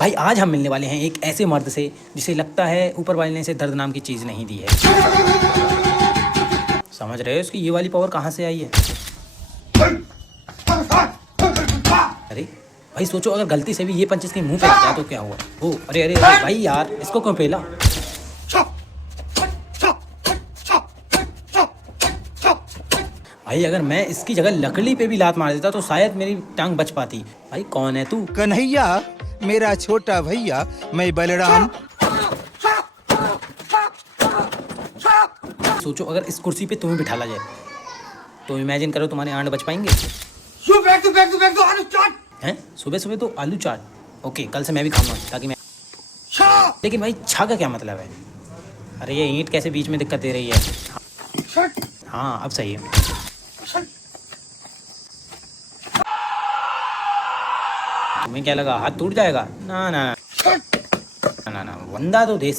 भाई आज हम मिलने वाले हैं एक ऐसे मर्द से जिसे लगता है ऊपर वाले ने इसे दर्द नाम की चीज़ नहीं दी है। समझ रहे हो उसकी ये वाली पावर कहाँ से आई है? अरे भाई सोचो अगर गलती से भी ये पंच इसके मुंह पे लग जाए तो क्या हुआ? ओ अरे अरे अरे भाई यार इसको क्यों पेला? भाई अगर मैं इसकी जगह लकड़ी पे भी लात मार देता तो शायद मेरी टांग बच पाती। भाई कौन है तू? कन्हैया मेरा छोटा भैया, मैं बलराम। सोचो अगर इस कुर्सी पे तुम्हें बिठाला जाए तो इमेजिन करो तुम्हारे आंट बच पाएंगे? हैं सुबह सुबह तो आलू चाट। ओके कल से मैं भी खाऊंगा ताकि मैं। लेकिन भाई छा का क्या मतलब है? अरे ये ईंट कैसे बीच में दिक्कत दे रही है? हाँ अब सही है। तुम्हें क्या लगा हाथ टूट जाएगा? ना ना ना ना, ना बंदा तो देसी